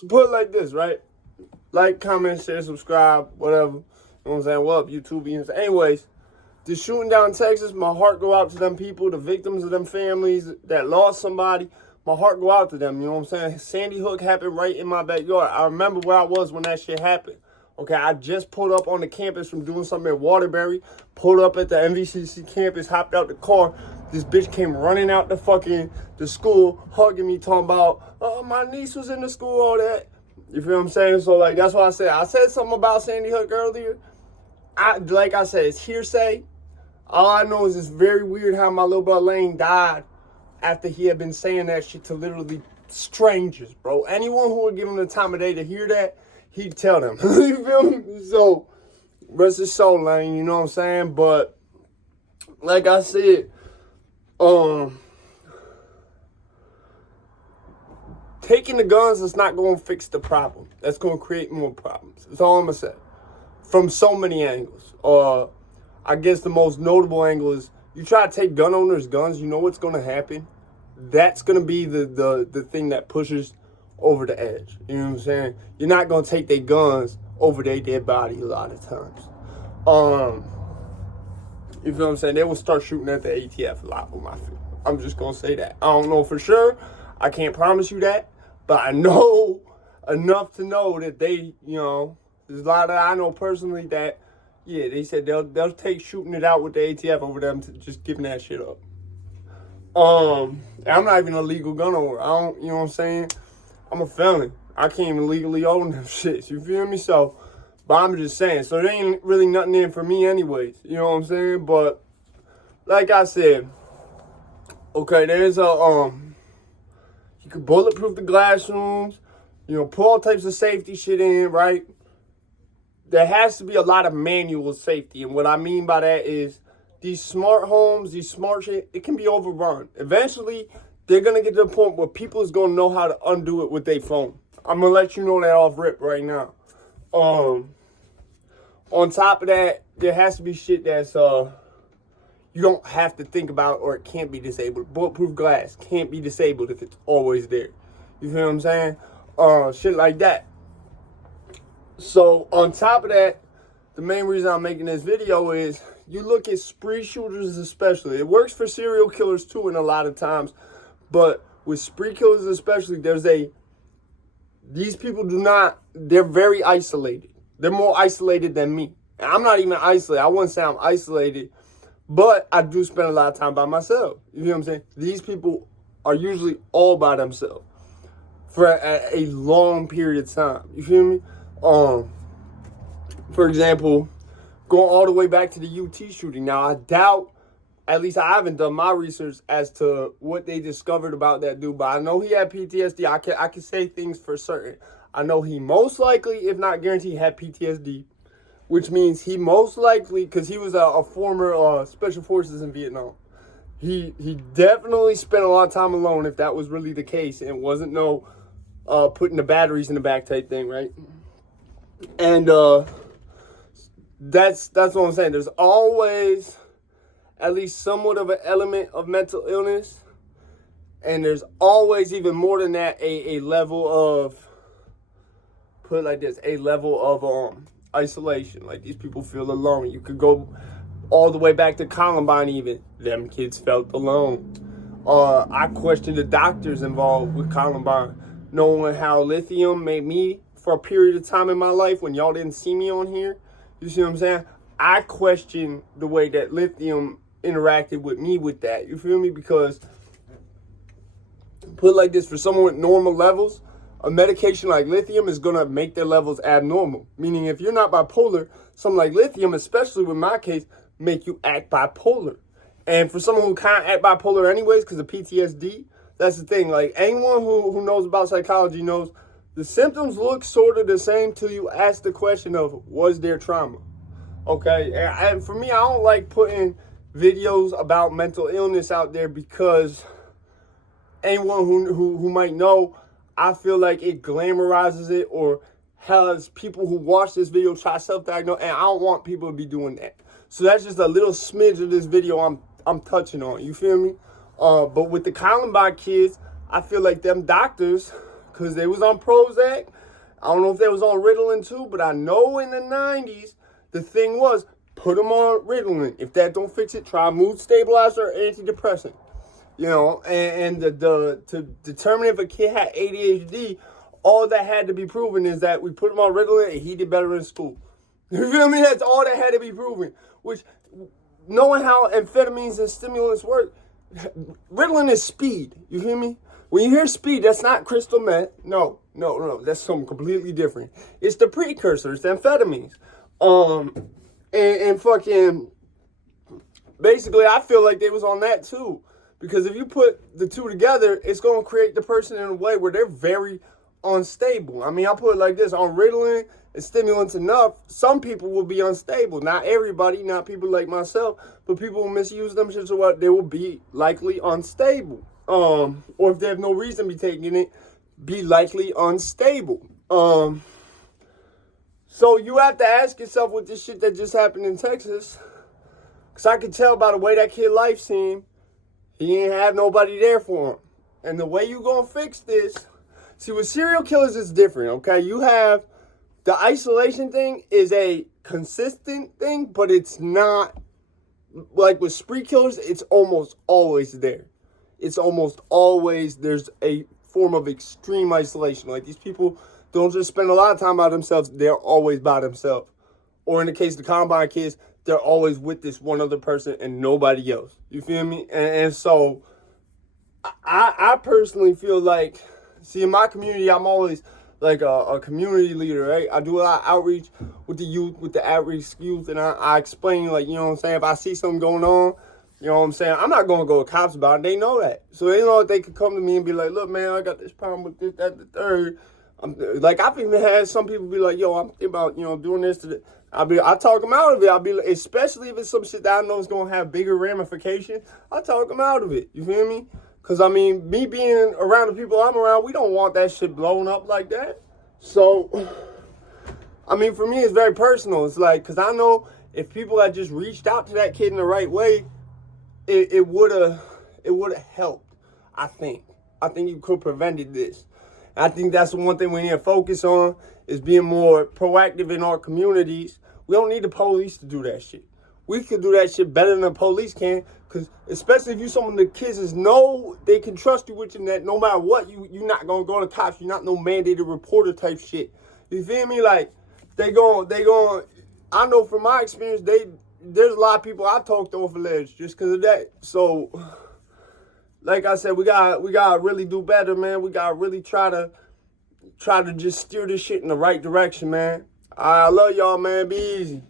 So put it like this, right? Like, comment, share, subscribe, whatever. You know what I'm saying? What up, YouTube? Anyways, the shooting down in Texas, my heart go out to them people, the victims of them families that lost somebody. My heart go out to them, you know what I'm saying? Sandy Hook happened right in my backyard. I remember where I was when that shit happened. Okay, I just pulled up on the campus from doing something at Waterbury, pulled up at the MVCC campus, hopped out the car. This bitch came running out the school, hugging me, talking about, oh, my niece was in the school, all that. You feel what I'm saying? So, like, that's why I said something about Sandy Hook earlier. Like I said, it's hearsay. All I know is it's very weird how my little brother Lane died after he had been saying that shit to literally strangers, bro. Anyone who would give him the time of day to hear that, he'd tell them. You feel me? So, rest his soul, Lane, you know what I'm saying? But, like I said, taking the guns is not going to fix the problem. That's going to create more problems. That's all I'm going to say. From so many angles. I guess the most notable angle is you try to take gun owners' guns, you know what's going to happen? That's going to be the thing that pushes over the edge. You know what I'm saying? You're not going to take their guns over their dead body a lot of times. You feel what I'm saying? They will start shooting at the ATF a lot with my feet. I'm just going to say that. I don't know for sure. I can't promise you that. But I know enough to know that they, you know, there's a lot that I know personally that, yeah, they said they'll take shooting it out with the ATF over them to just giving that shit up. I'm not even a legal gun owner. I don't, you know what I'm saying? I'm a felon. I can't even legally own them shits. You feel me? So, but I'm just saying. So there ain't really nothing in for me anyways. You know what I'm saying? But like I said, okay, there's a you can bulletproof the glass rooms. You know, put all types of safety shit in, right? There has to be a lot of manual safety. And what I mean by that is these smart homes, these smart shit, it can be overrun. Eventually, they're going to get to the point where people is going to know how to undo it with their phone. I'm going to let you know that off rip right now. On top of that, there has to be shit that's, you don't have to think about or it can't be disabled. Bulletproof glass can't be disabled if it's always there. You feel what I'm saying? Shit like that. So, on top of that, the main reason I'm making this video is you look at spree shooters especially. It works for serial killers too in a lot of times. But with spree killers especially, these people they're very isolated. They're more isolated than me. And I'm not even isolated. I wouldn't say I'm isolated, but I do spend a lot of time by myself. You know what I'm saying? These people are usually all by themselves for a long period of time. You feel me? For example, going all the way back to the UT shooting. Now, I doubt, at least I haven't done my research as to what they discovered about that dude, but I know he had PTSD. I can say things for certain. I know he most likely, if not guaranteed, had PTSD, which means he most likely, because he was a former special forces in Vietnam, he definitely spent a lot of time alone if that was really the case and wasn't no putting the batteries in the back type thing, right? And that's what I'm saying. There's always at least somewhat of an element of mental illness, and there's always even more than that a level of, put it like this, a level of isolation. Like, these people feel alone. You could go all the way back to Columbine even. Them kids felt alone. I questioned the doctors involved with Columbine, knowing how lithium made me for a period of time in my life when y'all didn't see me on here. You see what I'm saying? I question the way that lithium interacted with me with that. You feel me? Because, put it like this, for someone with normal levels, a medication like lithium is going to make their levels abnormal. Meaning, if you're not bipolar, something like lithium, especially with my case, make you act bipolar. And for someone who can't act bipolar anyways because of PTSD, that's the thing. Like, anyone who knows about psychology knows the symptoms look sort of the same till you ask the question of, was there trauma? Okay? And for me, I don't like putting videos about mental illness out there because anyone who might know, I feel like it glamorizes it or has people who watch this video try self-diagnose, and I don't want people to be doing that. So that's just a little smidge of this video I'm touching on. You feel me? But with the Columbine kids, I feel like them doctors because they was on Prozac. I don't know if they was on Ritalin too, but I know in the 90s, the thing was, put them on Ritalin. If that don't fix it, try mood stabilizer or antidepressant. You know, and to determine if a kid had ADHD, all that had to be proven is that we put him on Ritalin and he did better in school. You feel me? That's all that had to be proven. Which, knowing how amphetamines and stimulants work, Ritalin is speed. You feel me? When you hear speed, that's not crystal meth. No. That's something completely different. It's the precursors, the amphetamines. And fucking, basically, I feel like they was on that too. Because if you put the two together, it's going to create the person in a way where they're very unstable. I mean, I put it like this. On Ritalin and stimulants enough, some people will be unstable. Not everybody, not people like myself, but people will misuse them shit so what they will be likely unstable. Or if they have no reason to be taking it, be likely unstable. So you have to ask yourself with this shit that just happened in Texas. Because I could tell by the way that kid life seemed, he ain't have nobody there for him. And the way you gonna fix this, see, with serial killers, it's different, okay? You have, the isolation thing is a consistent thing, but it's not, like with spree killers, it's almost always there. It's almost always, there's a form of extreme isolation. Like, these people don't just spend a lot of time by themselves, they're always by themselves. Or in the case of the Combine kids, they're always with this one other person and nobody else. You feel me? And so, I personally feel like, see, in my community, I'm always like a community leader, right? I do a lot of outreach with the youth, with the at-risk youth, and I explain, like, you know what I'm saying? If I see something going on, you know what I'm saying? I'm not going to go to cops about it. They know that. So they know that they could come to me and be like, look, man, I got this problem with this, that, the third. Like, I've even had some people be like, yo, I'm thinking about, you know, doing this to the, I talk them out of it. I'll be like, especially if it's some shit that I know is going to have bigger ramifications, I talk them out of it. You feel me? Because, I mean, me being around the people I'm around, we don't want that shit blown up like that. So, I mean, for me, it's very personal. It's like, because I know if people had just reached out to that kid in the right way, it would have helped, I think. I think you could have prevented this. I think that's the one thing we need to focus on, is being more proactive in our communities. We don't need the police to do that shit. We can do that shit better than the police can, because especially if you someone the kids know they can trust you with, and that no matter what, you're not going to go to cops. You're not no mandated reporter type shit. You feel me? Like, they going, I know from my experience, there's a lot of people I talked off a ledge just because of that. So, like I said, we gotta really do better, man. We gotta really try to just steer this shit in the right direction, man. I love y'all, man. Be easy.